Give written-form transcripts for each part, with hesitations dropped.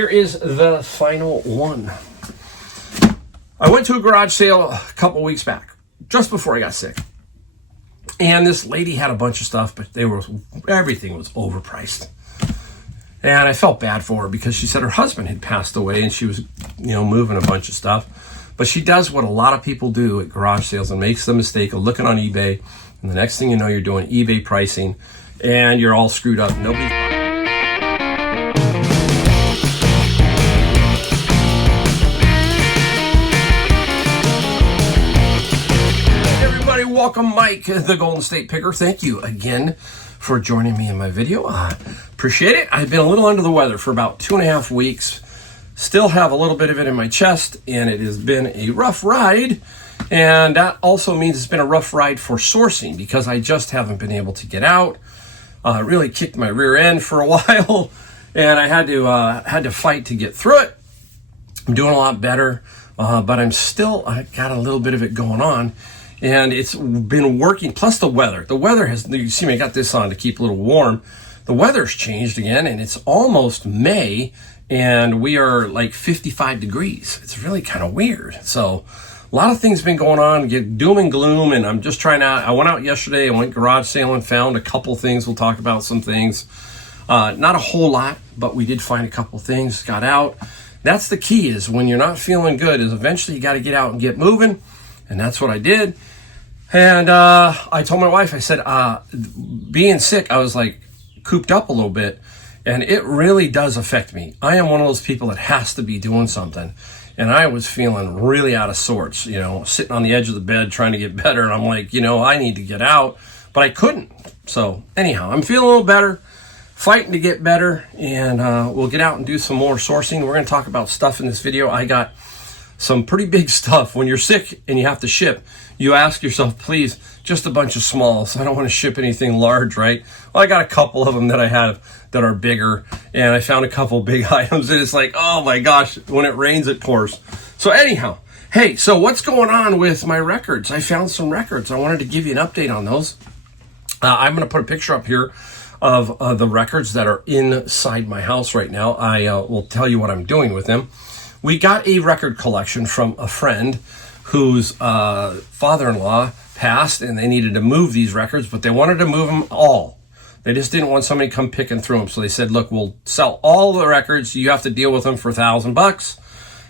Here is the final one. I went to a garage sale a couple weeks back, just before I got sick. And this lady had a bunch of stuff, but everything was overpriced. And I felt bad for her because she said her husband had passed away and she was, moving a bunch of stuff. But she does what a lot of people do at garage sales and makes the mistake of looking on eBay. And the next thing you know, you're doing eBay pricing and you're all screwed up. Nobody's buying. Welcome, Mike, the Golden State Picker. Thank you again for joining me in my video. I appreciate it. I've been a little under the weather for about 2.5 weeks. Still have a little bit of it in my chest, and it has been a rough ride. And that also means it's been a rough ride for sourcing because I just haven't been able to get out. Really kicked my rear end for a while, and I had to fight to get through it. I'm doing a lot better, but I got a little bit of it going on. And it's been working, plus the weather. The weather has, you see me, I got this on to keep a little warm. The weather's changed again, and it's almost May, and we are like 55 degrees. It's really kind of weird. So a lot of things been going on, get doom and gloom, and I'm just trying out. I went out yesterday and went garage sailing, found a couple things. We'll talk about some things. Not a whole lot, but we did find a couple things, got out. That's the key, is when you're not feeling good, is eventually you got to get out and get moving. And that's what I did. And I told my wife, I said, being sick, I was like cooped up a little bit. And it really does affect me. I am one of those people that has to be doing something. And I was feeling really out of sorts, sitting on the edge of the bed trying to get better. And I'm like, I need to get out. But I couldn't. So anyhow, I'm feeling a little better, fighting to get better. And we'll get out and do some more sourcing. We're going to talk about stuff in this video. I got some pretty big stuff. When you're sick and you have to ship, you ask yourself, please, just a bunch of smalls. I don't want to ship anything large, right? Well, I got a couple of them that I have that are bigger, and I found a couple big items, and it's like, oh my gosh, when it rains, it pours. So anyhow, hey, so what's going on with my records? I found some records. I wanted to give you an update on those. I'm going to put a picture up here of the records that are inside my house right now. I will tell you what I'm doing with them. We got a record collection from a friend whose father-in-law passed, and they needed to move these records, but they wanted to move them all. They just didn't want somebody to come picking through them. So they said, look, we'll sell all the records. You have to deal with them for $1,000.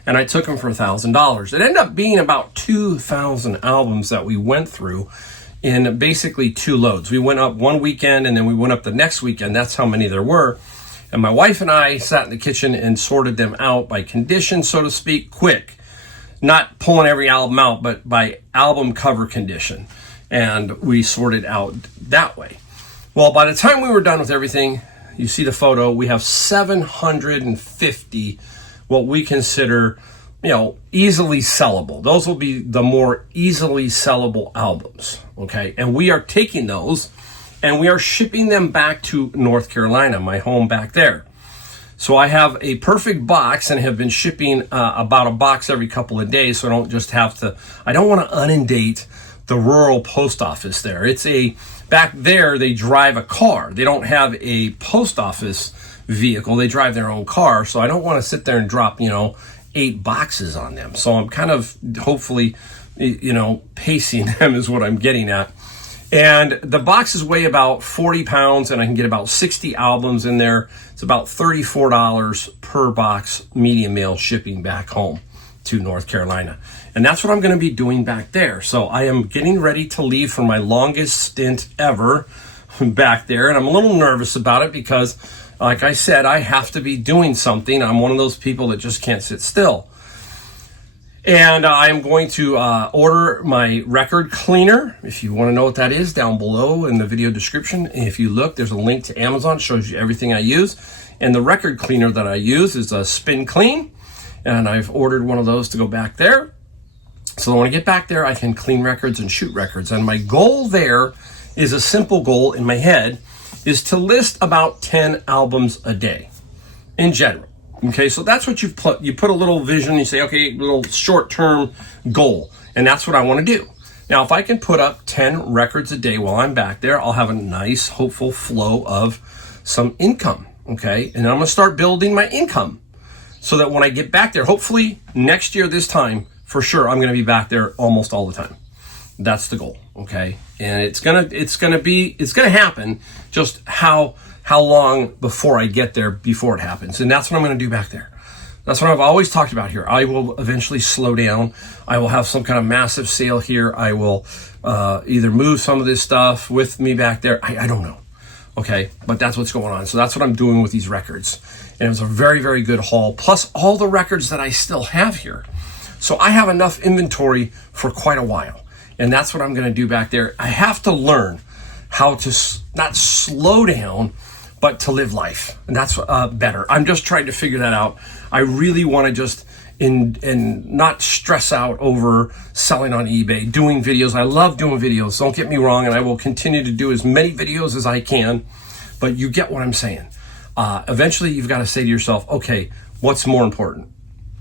And I took them for $1,000. It ended up being about 2,000 albums that we went through in basically 2 loads. We went up one weekend, and then we went up the next weekend. That's how many there were. And my wife and I sat in the kitchen and sorted them out by condition, so to speak, quick. Not pulling every album out, but by album cover condition. And we sorted out that way. Well, by the time we were done with everything, you see the photo, we have 750 what we consider, easily sellable. Those will be the more easily sellable albums, okay? And we are taking those and we are shipping them back to North Carolina, my home back there. So I have a perfect box and have been shipping about a box every couple of days, so I don't just have to, I don't want to inundate the rural post office there. Back there, they drive a car. They don't have a post office vehicle. They drive their own car, so I don't want to sit there and drop, 8 boxes on them. So I'm kind of, hopefully, pacing them is what I'm getting at. And the boxes weigh about 40 pounds, and I can get about 60 albums in there. It's about $34 per box, medium mail shipping back home to North Carolina. And that's what I'm going to be doing back there. So I am getting ready to leave for my longest stint ever back there. And I'm a little nervous about it because, like I said, I have to be doing something. I'm one of those people that just can't sit still. And I'm going to order my record cleaner. If you want to know what that is, down below in the video description. If you look, there's a link to Amazon. It shows you everything I use. And the record cleaner that I use is a Spin Clean. And I've ordered one of those to go back there. So when I get back there, I can clean records and shoot records. And my goal there is a simple goal in my head, is to list about 10 albums a day in general. Okay, so that's what you put a little vision, you say, okay, little short-term goal, and that's what I want to do. Now, if I can put up 10 records a day while I'm back there, I'll have a nice, hopeful flow of some income, okay? And I'm going to start building my income. so that when I get back there, hopefully next year this time, for sure, I'm going to be back there almost all the time. That's the goal, okay? And it's gonna happen. Just how long before I get there before it happens, and that's what I'm going to do back there. That's what I've always talked about here. I will eventually slow down. I will have some kind of massive sale here. I will either move some of this stuff with me back there. I don't know, okay? But that's what's going on. So that's what I'm doing with these records. And it was a very, very good haul, plus all the records that I still have here. So I have enough inventory for quite a while. And that's what I'm going to do back there. I have to learn how to not slow down, but to live life. And that's better. I'm just trying to figure that out. I really want to just and not stress out over selling on eBay, doing videos. I love doing videos, don't get me wrong, and I will continue to do as many videos as I can, but you get what I'm saying. Eventually, you've got to say to yourself, okay, what's more important?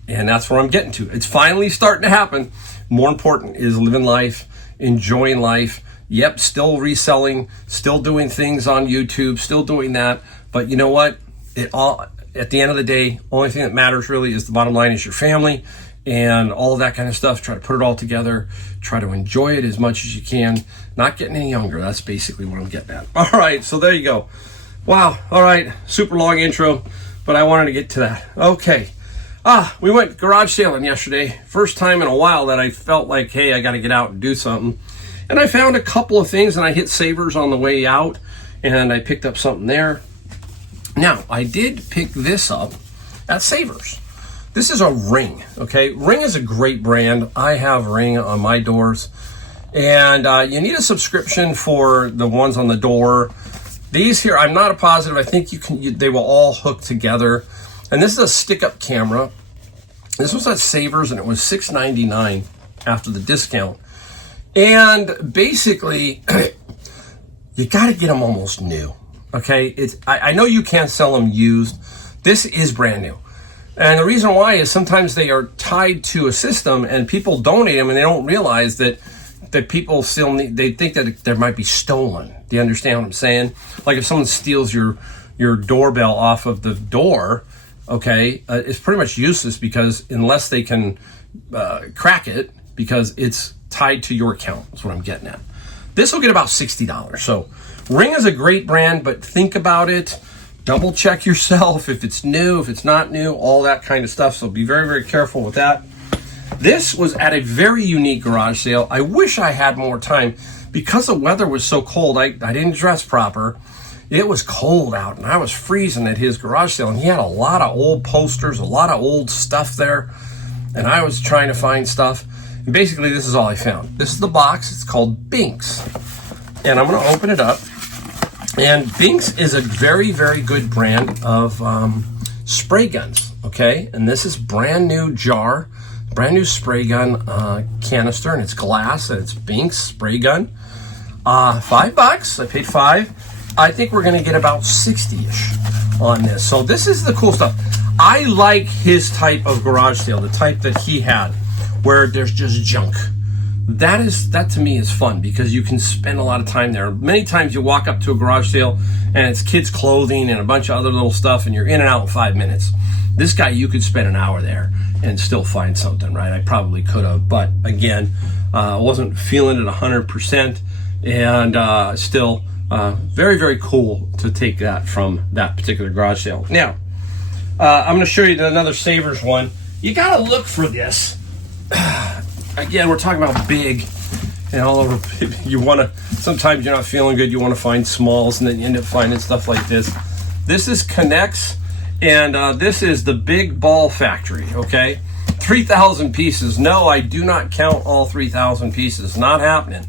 And that's where I'm getting to. It's finally starting to happen. More important is living life, enjoying life. Yep, still reselling, still doing things on YouTube, still doing that. But you know what? It all, at the end of the day, only thing that matters really is the bottom line is your family and all of that kind of stuff. Try to put it all together. Try to enjoy it as much as you can. Not getting any younger. That's basically what I'm getting at. All right, so there you go. Wow. All right, super long intro, but I wanted to get to that. Okay. We went garage sailing yesterday. First time in a while that I felt like, hey, I got to get out and do something. And I found a couple of things, and I hit Savers on the way out, and I picked up something there. Now, I did pick this up at Savers. This is a Ring, okay? Ring is a great brand. I have Ring on my doors. And you need a subscription for the ones on the door. These here, I'm not a positive. I think they will all hook together. And this is a stick-up camera. This was at Savers, and it was $6.99 after the discount. And basically, you got to get them almost new, okay? I know you can't sell them used. This is brand new. And the reason why is sometimes they are tied to a system, and people donate them, and they don't realize that people still need, they think that there might be stolen. Do you understand what I'm saying? Like if someone steals your doorbell off of the door, okay, it's pretty much useless, because unless they can crack it, because it's tied to your account. That's what I'm getting at. This will get about $60. So Ring is a great brand, but think about it. Double check yourself if it's new, if it's not new, all that kind of stuff. So be very, very careful with that. This was at a very unique garage sale. I wish I had more time. Because the weather was so cold, I didn't dress proper. It was cold out, and I was freezing at his garage sale, and he had a lot of old posters, a lot of old stuff there, and I was trying to find stuff. And basically, this is all I found. This is the box. It's called Binks, and I'm going to open it up. And Binks is a very, very good brand of spray guns, okay? And this is brand new jar, brand new spray gun canister, and it's glass, and it's Binks spray gun. $5. I paid $5. I think we're going to get about 60-ish on this. So this is the cool stuff. I like his type of garage sale, the type that he had, where there's just junk. That to me is fun, because you can spend a lot of time there. Many times you walk up to a garage sale and it's kids' clothing and a bunch of other little stuff, and you're in and out in 5 minutes. This guy, you could spend an hour there and still find something, right? I probably could have, but again, wasn't feeling it 100%, and still very, very cool to take that from that particular garage sale. Now, I'm going to show you another Savers one. You got to look for this. Again, we're talking about big and all over. You want to, sometimes you're not feeling good, you want to find smalls, and then you end up finding stuff like this. This is Connects, and this is the Big Ball Factory, okay? 3,000 pieces. No, I do not count all 3,000 pieces. Not happening.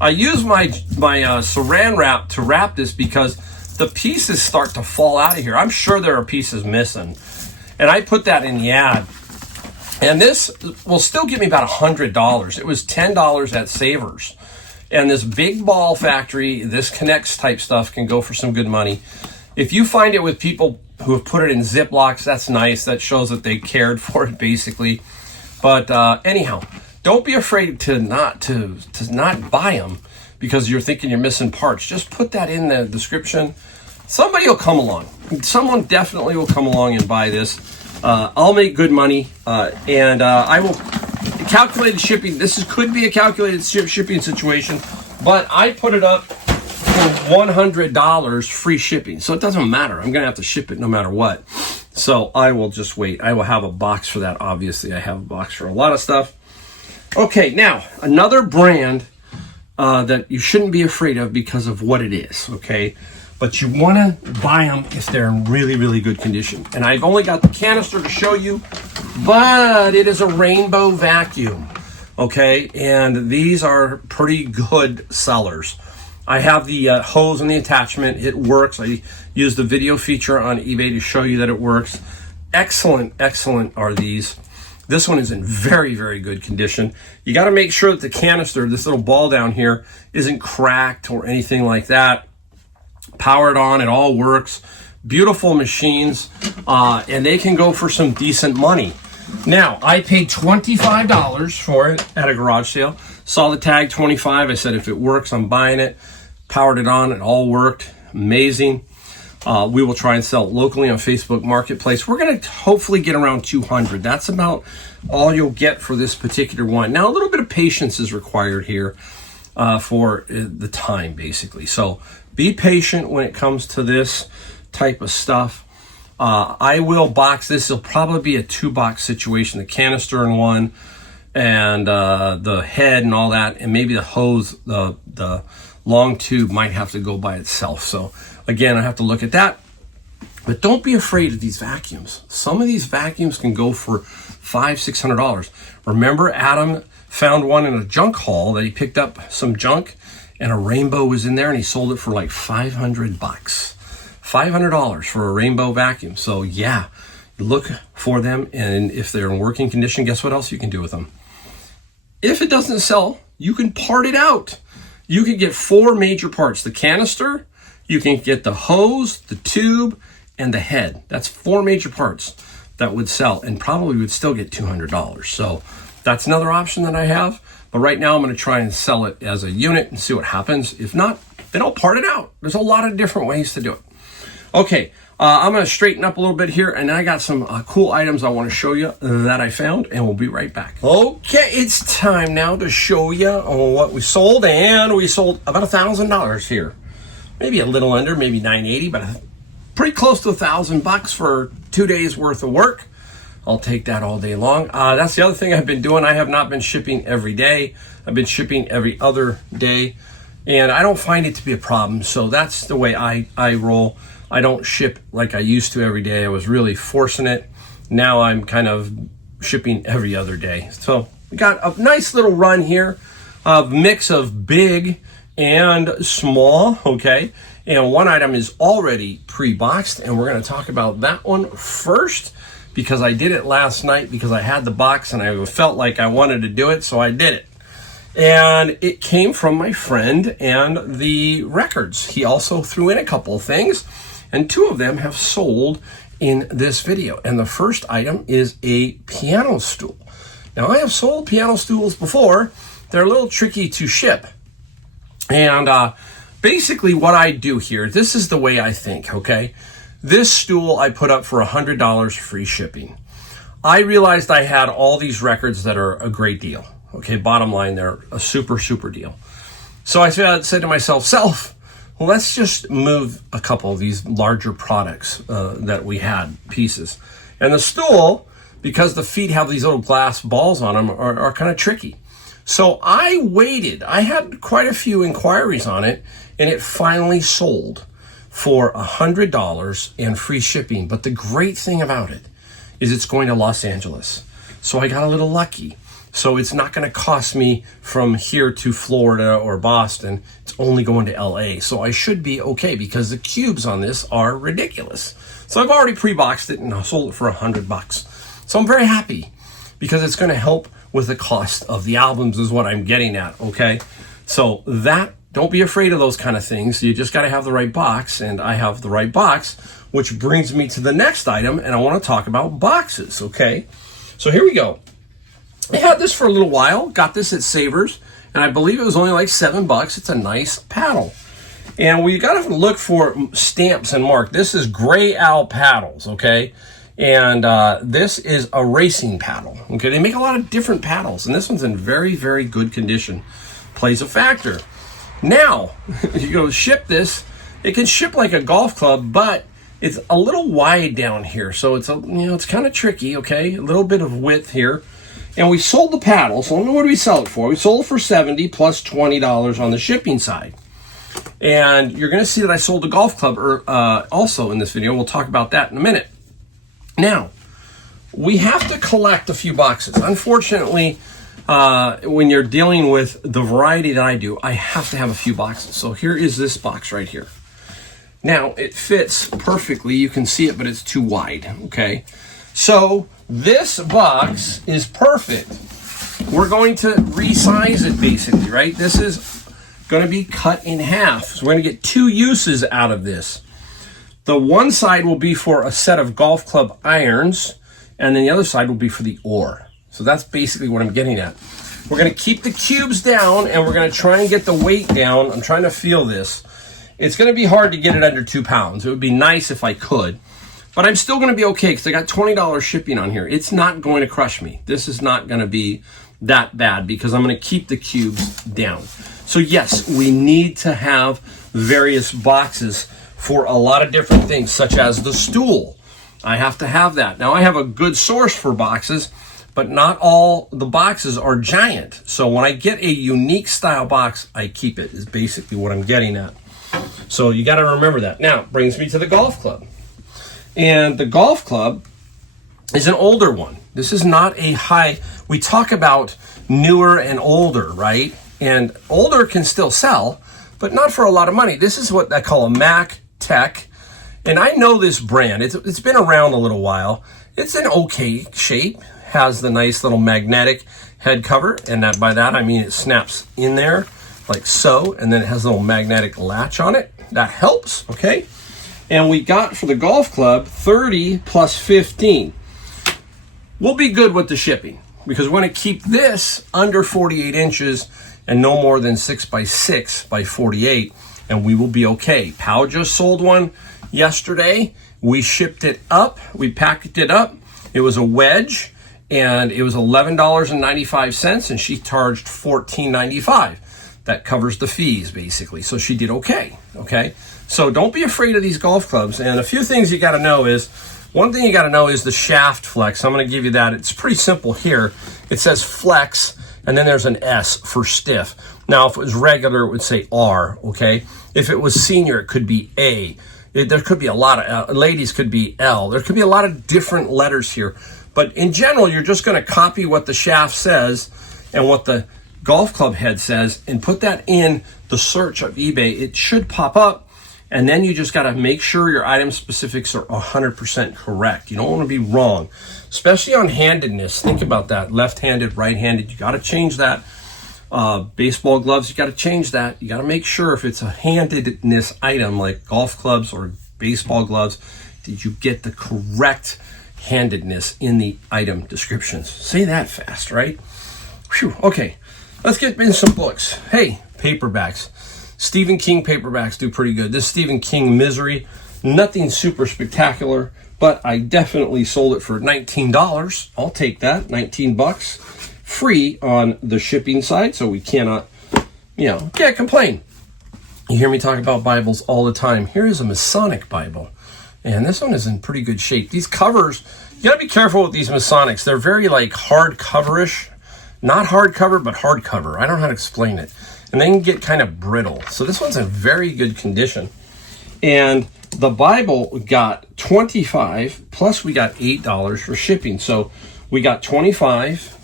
I use my saran wrap to wrap this because the pieces start to fall out of here. I'm sure there are pieces missing. And I put that in the ad. And this will still give me about $100. It was $10 at Savers. And this Big Ball Factory, this Connects type stuff can go for some good money. If you find it with people who have put it in Ziplocs, that's nice. That shows that they cared for it, basically. But anyhow, don't be afraid to not buy them because you're thinking you're missing parts. Just put that in the description. Somebody will come along. Someone definitely will come along and buy this. I'll make good money, and I will calculate shipping. Could be a calculated shipping situation, but I put it up for $100 free shipping. So it doesn't matter. I'm going to have to ship it no matter what. So I will just wait. I will have a box for that. Obviously, I have a box for a lot of stuff. Okay, now another brand that you shouldn't be afraid of because of what it is, okay? But you want to buy them if they're in really, really good condition. And I've only got the canister to show you, but it is a rainbow vacuum, okay? And these are pretty good sellers. I have the hose and the attachment. It works. I used the video feature on eBay to show you that it works. Excellent, excellent are these. This one is in very, very good condition. You got to make sure that the canister, this little ball down here, isn't cracked or anything like that. Power it on, it all works. Beautiful machines, and they can go for some decent money. Now, I paid $25 for it at a garage sale. Saw the tag, 25. I said, if it works, I'm buying it. Powered it on, it all worked. Amazing. We will try and sell it locally on Facebook Marketplace. We're going to hopefully get around 200. That's about all you'll get for this particular one. Now, a little bit of patience is required here for the time, basically. So be patient when it comes to this type of stuff. I will box this. It'll probably be a 2-box situation. The canister in one, and the head and all that, and maybe the hose, the long tube might have to go by itself. So again, I have to look at that. But don't be afraid of these vacuums. Some of these vacuums can go for $500-$600. Remember, Adam found one in a junk haul that he picked up some junk, and a rainbow was in there, and he sold it for like $500. $500 for a rainbow vacuum. So yeah, look for them, and if they're in working condition, guess what else you can do with them? If it doesn't sell, you can part it out. You can get 4 major parts. The canister, you can get the hose, the tube, and the head. That's 4 major parts that would sell, and probably would still get $200. So that's another option that I have. But right now I'm going to try and sell it as a unit and see what happens. If not, then I'll part it out. There's a lot of different ways to do it. Okay, I'm going to straighten up a little bit here, and I got some cool items I want to show you that I found, and we'll be right back. Okay, it's time now to show you what we sold, and we sold about $1,000 here. Maybe a little under, maybe $980, but pretty close to $1,000 for 2 days worth of work. I'll take that all day long. That's the other thing I've been doing. I have not been shipping every day. I've been shipping every other day, and I don't find it to be a problem. So that's the way I roll. I don't ship like I used to every day. I was really forcing it. Now I'm kind of shipping every other day. So we got a nice little run here, a mix of big and small, okay? And one item is already pre-boxed, and we're going to talk about that one first, because I did it last night because I had the box and I felt like I wanted to do it, so I did it. And it came from my friend and the records. He also threw in a couple of things, and 2 of them have sold in this video. And the first item is a piano stool. Now, I have sold piano stools before. They're a little tricky to ship. And basically what I do here, this is the way I think, okay? This stool I put up for $100 free shipping. I realized I had all these records that are a great deal. Okay, bottom line, they're a super, super deal. So I said to myself, well, let's just move a couple of these larger products that we had, pieces. And the stool, because the feet have these little glass balls on them, are kind of tricky. So I waited. I had quite a few inquiries on it, and it finally sold for $100 and free shipping. But the great thing about it is it's going to Los Angeles. So I got a little lucky. So it's not going to cost me from here to Florida or Boston. It's only going to LA. So I should be okay because the cubes on this are ridiculous. So I've already pre-boxed it and I sold it for $100. So I'm very happy because it's going to help with the cost of the albums is what I'm getting at, okay? So don't be afraid of those kind of things. You just got to have the right box, and I have the right box, which brings me to the next item, and I want to talk about boxes, okay? So here we go. I had this for a little while, got this at Savers, and I believe it was only like $7. It's a nice paddle. And we got to look for stamps and mark. This is Gray Owl paddles, okay? And this is a racing paddle. Okay, they make a lot of different paddles, and this one's in very, very good condition. Plays a factor. Now, you go ship this. It can ship like a golf club, but it's a little wide down here, so it's it's kind of tricky. Okay, a little bit of width here. And we sold the paddle. So what do we sell it for? We sold it for $70 plus $20 on the shipping side. And you're going to see that I sold the golf club also in this video. We'll talk about that in a minute. Now, we have to collect a few boxes. Unfortunately, when you're dealing with the variety that I do, I have to have a few boxes. So here is this box right here. Now, it fits perfectly. You can see it, but it's too wide, okay? So this box is perfect. We're going to resize it basically, right? This is going to be cut in half. So we're going to get two uses out of this. The one side will be for a set of golf club irons, and then the other side will be for the oar. So that's basically what I'm getting at. We're going to keep the cubes down, and we're going to try and get the weight down. I'm trying to feel this. It's going to be hard to get it under 2 pounds. It would be nice if I could, but I'm still going to be okay because I got $20 shipping on here. It's not going to crush me. This is not going to be that bad because I'm going to keep the cubes down. So yes, we need to have various boxes for a lot of different things, such as the stool. I have to have that. Now I have a good source for boxes, but not all the boxes are giant. So when I get a unique style box, I keep it, is basically what I'm getting at. So you got to remember that. Now, it brings me to the golf club. And the golf club is an older one. This is not a high, we talk about newer and older, right? And older can still sell, but not for a lot of money. This is what I call a Mac Tech. And I know this brand. It's been around a little while. It's in okay shape. Has the nice little magnetic head cover. And that, by that, I mean it snaps in there like so. And then it has a little magnetic latch on it. That helps, okay? And we got for the golf club 30 plus 15. We'll be good with the shipping because we're going to keep this under 48 inches and no more than 6 by 6 by 48, and we will be okay. Pow just sold one yesterday. We shipped it up. We packaged it up. It was a wedge, and it was $11.95, and she charged $14.95. That covers the fees, basically. So she did okay, okay? So don't be afraid of these golf clubs. And a few things you got to know is, one thing you got to know is the shaft flex. I'm going to give you that. It's pretty simple here. It says flex, and then there's an S for stiff. Now, if it was regular, it would say R, okay? If it was senior, it could be A. There could be a lot of, ladies could be L. There could be a lot of different letters here. But in general, you're just going to copy what the shaft says and what the golf club head says and put that in the search of eBay. It should pop up, and then you just got to make sure your item specifics are 100% correct. You don't want to be wrong, especially on handedness. Think about that. Left-handed, right-handed, you got to change that. Baseball gloves, you got to change that. You got to make sure if it's a handedness item like golf clubs or baseball gloves, did you get the correct handedness in the item descriptions? Say that fast, right? Whew. Okay. Let's get in some books. Hey, paperbacks. Stephen King paperbacks do pretty good. This Stephen King Misery, nothing super spectacular, but I definitely sold it for $19. I'll take that, 19 bucks. Free on the shipping side, so we cannot, can't complain. You hear me talk about Bibles all the time. Here is a Masonic Bible, and this one is in pretty good shape. These covers, you gotta be careful with these Masonics. They're very like hard coverish. Not hardcover, but hardcover. I don't know how to explain it. And they can get kind of brittle. So this one's in very good condition. And the Bible got 25 plus we got $8 for shipping. So we got 25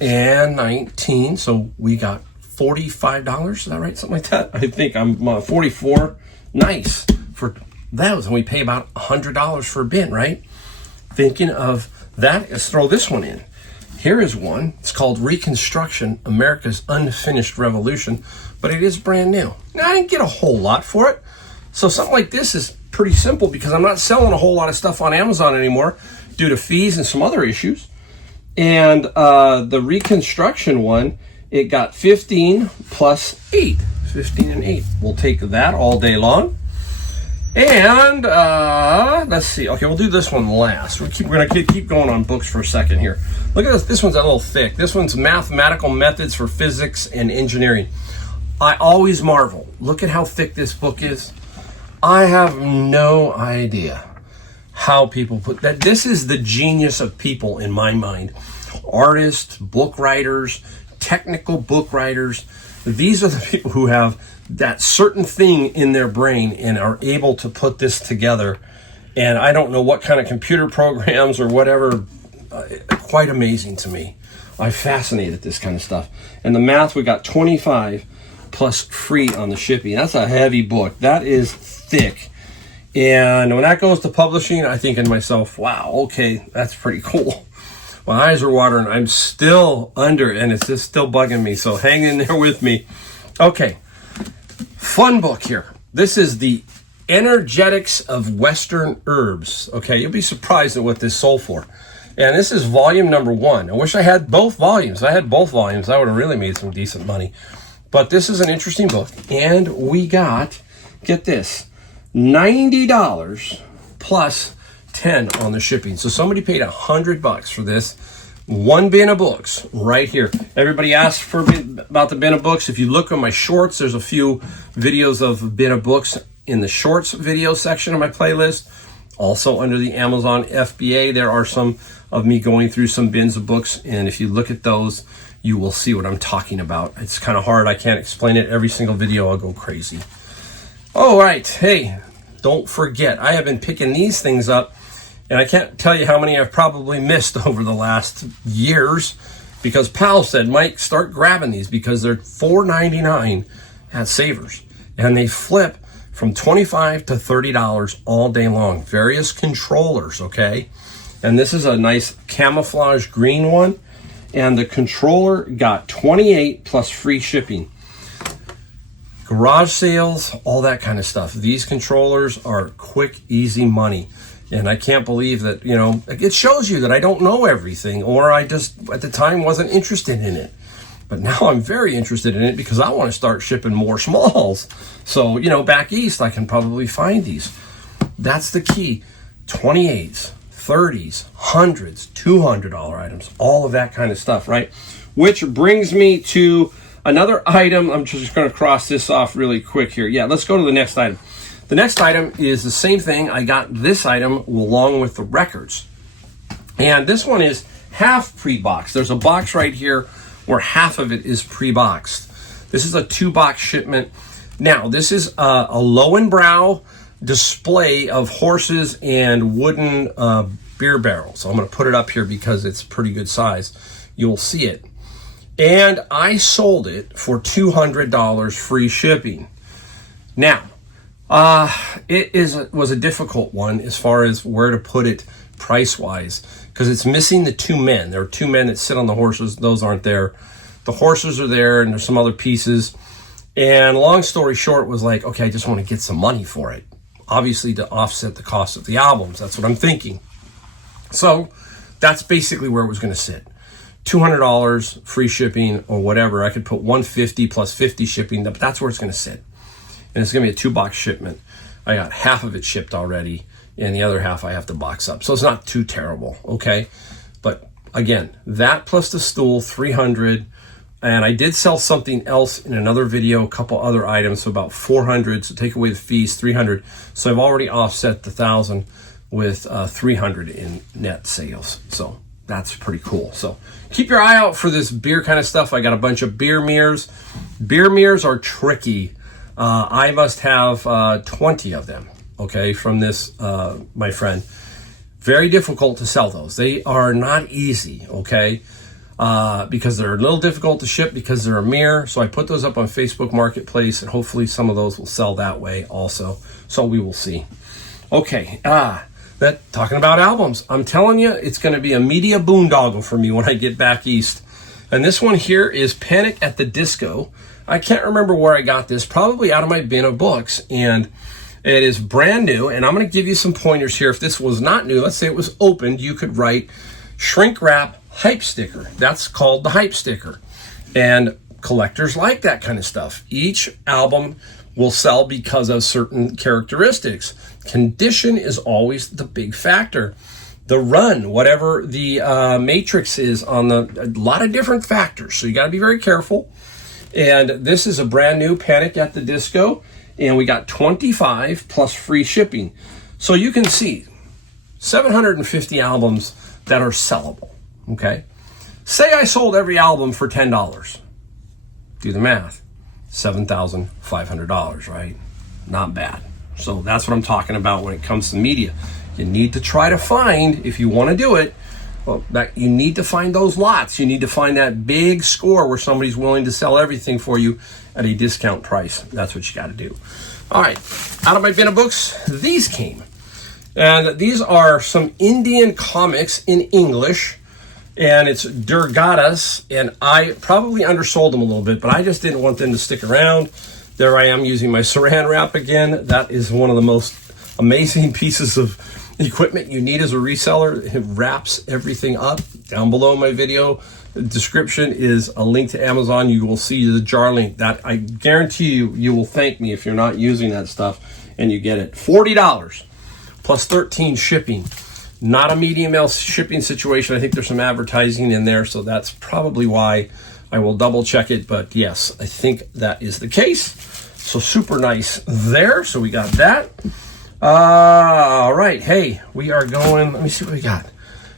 and 19. So we got $45. Is that right? Something like that. I think I'm 44. Nice for those. And we pay about $100 for a bin, right? Thinking of that, let's throw this one in. Here is one. It's called Reconstruction, America's Unfinished Revolution, but it is brand new. Now, I didn't get a whole lot for it. So something like this is pretty simple because I'm not selling a whole lot of stuff on Amazon anymore due to fees and some other issues. And the Reconstruction one, it got 15 plus 8. 15 and 8. We'll take that all day long. And let's see. Okay, we'll do this one last. We're gonna keep going on books for a second here. Look at this. This one's a little thick. This one's Mathematical Methods for Physics and Engineering. I always marvel. Look at how thick this book is. I have no idea how people put that. This is the genius of people in my mind. Artists, book writers, technical book writers. These are the people who have that certain thing in their brain and are able to put this together. And I don't know what kind of computer programs or whatever. Quite amazing to me. I'm fascinated with this kind of stuff. And the math, we got 25 plus free on the shipping. That's a heavy book. That is thick. And when that goes to publishing, I think in myself, wow, okay, that's pretty cool. My eyes are watering. I'm still under, and it's just still bugging me. So hang in there with me. Okay, fun book here. This is the Energetics of Western Herbs. Okay, you'll be surprised at what this sold for. And this is volume number 1. I wish I had both volumes. If I had both volumes, I would have really made some decent money. But this is an interesting book. And we got, get this, $90 plus 10 on the shipping. So somebody paid $100 for this. One bin of books right here. Everybody asked about the bin of books. If you look on my shorts, there's a few videos of bin of books in the shorts video section of my playlist. Also under the Amazon FBA, there are some of me going through some bins of books. And if you look at those, you will see what I'm talking about. It's kind of hard. I can't explain it. Every single video, I'll go crazy. All right. Hey, don't forget, I have been picking these things up. And I can't tell you how many I've probably missed over the last years because Pal said, Mike, start grabbing these because they're $4.99 at Savers. And they flip from $25 to $30 all day long. Various controllers, okay? And this is a nice camouflage green one. And the controller got 28 plus free shipping. Garage sales, all that kind of stuff. These controllers are quick, easy money. And I can't believe that, you know, it shows you that I don't know everything or I just, at the time, wasn't interested in it. But now I'm very interested in it because I want to start shipping more smalls. So, you know, back east, I can probably find these. That's the key. 28s, 30s, 100s, $200 items, all of that kind of stuff, right? Which brings me to another item. I'm just going to cross this off really quick here. Yeah, let's go to the next item. The next item is the same thing. I got this item along with the records. And this one is half pre-boxed. There's a box right here where half of it is pre-boxed. This is a 2-box shipment. Now, this is a Lowenbrow display of horses and wooden beer barrels. So I'm going to put it up here because it's pretty good size. You'll see it. And I sold it for $200 free shipping. Now, it was a difficult one as far as where to put it price-wise because it's missing the 2 men. There are 2 men that sit on the horses. Those aren't there. The horses are there, and there's some other pieces. And long story short was like, okay, I just want to get some money for it. Obviously to offset the cost of the albums. That's what I'm thinking. So that's basically where it was going to sit. $200 free shipping or whatever. I could put $150 plus 50 shipping. But that's where it's going to sit. And it's going to be a 2-box shipment. I got half of it shipped already, and the other half I have to box up. So it's not too terrible, okay? But again, that plus the stool, $300. And I did sell something else in another video, a couple other items, so about $400. So take away the fees, $300. So I've already offset the $1,000 with $300 in net sales. So that's pretty cool. So keep your eye out for this beer kind of stuff. I got a bunch of beer mirrors. Beer mirrors are tricky. I must have 20 of them, okay, from this, my friend. Very difficult to sell those. They are not easy, okay, because they're a little difficult to ship because they're a mirror. So I put those up on Facebook Marketplace, and hopefully some of those will sell that way also. So we will see. Okay, talking about albums, I'm telling you, it's going to be a media boondoggle for me when I get back east. And this one here is Panic at the Disco. I can't remember where I got this, probably out of my bin of books, and it is brand new, and I'm going to give you some pointers here. If this was not new, let's say it was opened, you could write shrink wrap hype sticker. That's called the hype sticker, and collectors like that kind of stuff. Each album will sell because of certain characteristics. Condition is always the big factor. The run, whatever the matrix is on a lot of different factors. So you got to be very careful. And this is a brand new Panic at the Disco. And we got 25 plus free shipping. So you can see 750 albums that are sellable. Okay. Say I sold every album for $10. Do the math. $7,500, right? Not bad. So that's what I'm talking about when it comes to media. You need to try to find, if you want to do it, well, that you need to find those lots. You need to find that big score where somebody's willing to sell everything for you at a discount price. That's what you got to do. All right, out of my bin of books, these came. And these are some Indian comics in English. And it's Durgadas, and I probably undersold them a little bit, but I just didn't want them to stick around. There I am using my saran wrap again. That is one of the most amazing pieces of equipment you need as a reseller. It wraps everything up. Down below my video description is a link to Amazon. You will see the jar link. That I guarantee you will thank me if you're not using that stuff and you get it. $40 plus 13 shipping. Not a medium mail shipping situation. I think there's some advertising in there, so that's probably why. I will double check it, but yes, I think that is the case. So super nice there. So we got that. All right. Hey, we are going. Let me see what we got.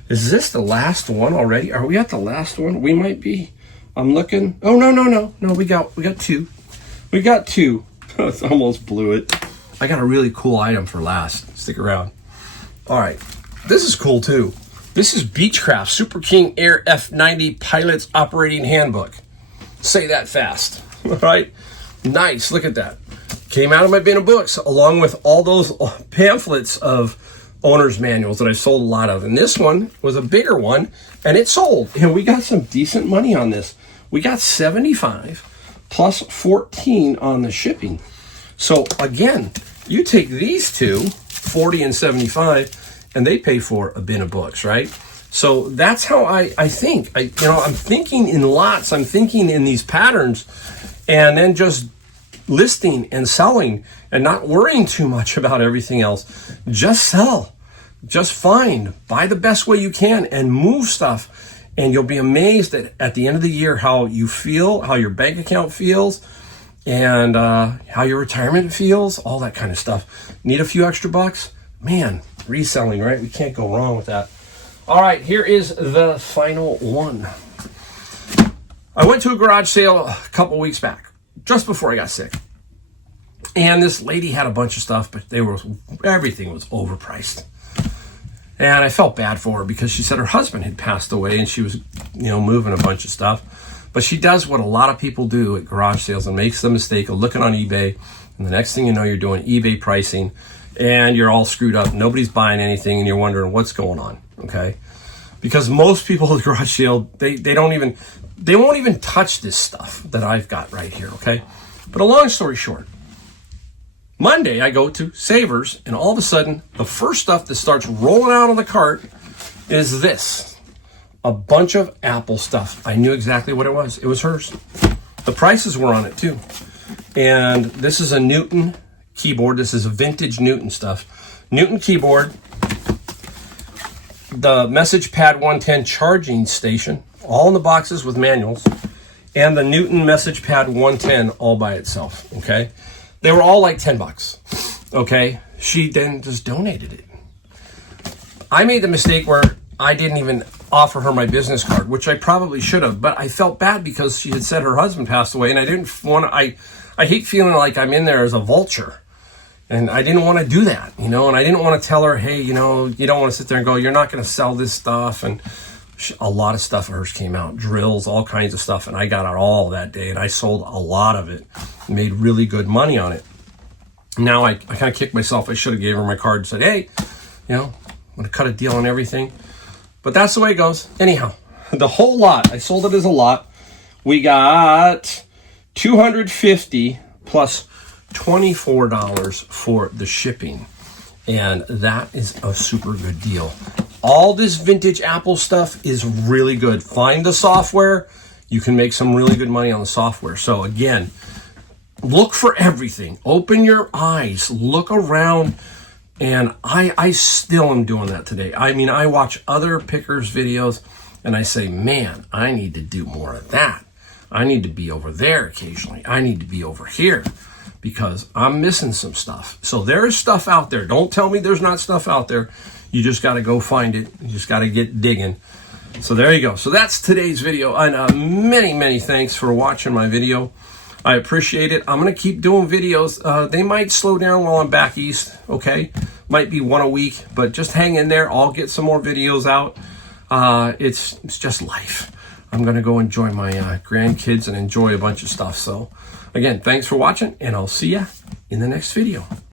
Is this the last one already? Are we at the last one? We might be. I'm looking. Oh, no. We got two. We got two. It almost blew it. I got a really cool item for last. Stick around. All right. This is cool too. This is Beechcraft Super King Air F90 Pilot's Operating Handbook. Say that fast. All right. Nice. Look at that. Came out of my bin of books along with all those pamphlets of owner's manuals that I sold a lot of. And this one was a bigger one and it sold. And we got some decent money on this. We got 75 plus 14 on the shipping. So again, you take these two, 40 and 75, and they pay for a bin of books, right? So that's how I think. I'm thinking in lots. I'm thinking in these patterns, and then just listing and selling and not worrying too much about everything else. Just sell. Just find. Buy the best way you can and move stuff. And you'll be amazed at the end of the year how you feel, how your bank account feels, and how your retirement feels, all that kind of stuff. Need a few extra bucks? Man, reselling, right? We can't go wrong with that. All right, here is the final one. I went to a garage sale a couple weeks back, just before I got sick. And this lady had a bunch of stuff, but everything was overpriced. And I felt bad for her because she said her husband had passed away and she was, moving a bunch of stuff. But she does what a lot of people do at garage sales and makes the mistake of looking on eBay. And the next thing you know, you're doing eBay pricing. And you're all screwed up. Nobody's buying anything, and you're wondering what's going on. Okay, because most people at the garage sale they won't even touch this stuff that I've got right here. Okay, but a long story short, Monday I go to Savers, and all of a sudden the first stuff that starts rolling out of the cart is this, a bunch of Apple stuff. I knew exactly what it was. It was hers. The prices were on it too, and this is a Newton keyboard. This is a vintage Newton stuff. Newton keyboard, the Message Pad 110 charging station, all in the boxes with manuals, and the Newton Message Pad 110 all by itself. Okay, they were all like $10. Okay, she then just donated it. I made the mistake where I didn't even offer her my business card, which I probably should have, but I felt bad because she had said her husband passed away, and I didn't want to. I hate feeling like I'm in there as a vulture. And I didn't want to do that, and I didn't want to tell her, hey, you don't want to sit there and go, you're not going to sell this stuff. And a lot of stuff of hers came out, drills, all kinds of stuff. And I got out all that day and I sold a lot of it, made really good money on it. Now I kind of kicked myself. I should have gave her my card and said, hey, I'm going to cut a deal on everything. But that's the way it goes. Anyhow, the whole lot, I sold it as a lot. We got $250 plus $24 for the shipping, and that is a super good deal. All this vintage Apple stuff is really good. Find the software. You can make some really good money on the software. So again, look for everything. Open your eyes. Look around. And I still am doing that today. I mean, I watch other pickers videos and I say, man, I need to do more of that. I need to be over there occasionally. I need to be over here because I'm missing some stuff. So there is stuff out there. Don't tell me there's not stuff out there. You just got to go find it. You just got to get digging. So there you go. So that's today's video. And many thanks for watching my video. I appreciate it. I'm going to keep doing videos. They might slow down while I'm back east, okay? Might be one a week, but just hang in there. I'll get some more videos out. It's just life. I'm going to go enjoy my grandkids and enjoy a bunch of stuff. So, again, thanks for watching, and I'll see ya in the next video.